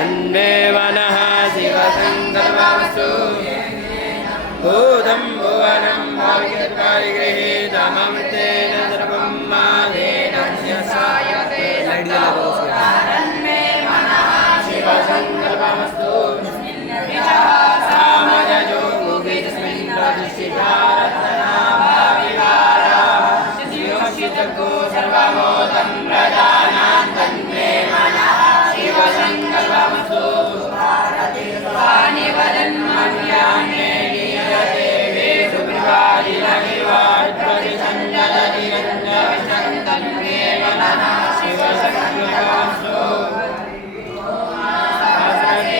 अन्मे मनः शिवसङ्कल्पमस्तु भूतं भुवनं भाग्यगृहीतमं तेन सर्वं मादेन सायते अन्मे मनः शिवसङ्कल्पमस्तु सामजो मुखितस्मिन् प्रतिष्ठितारत्ना भाविकारा शिवशितको सर्वभूतं प्रजानां तन्मे मनः शिवसङ्कल्पमस्तु भारतीर्वाणि वदन्मन्यान्ये गीयते वेषु विवादिनविवाद्प्रतिसञ्जलति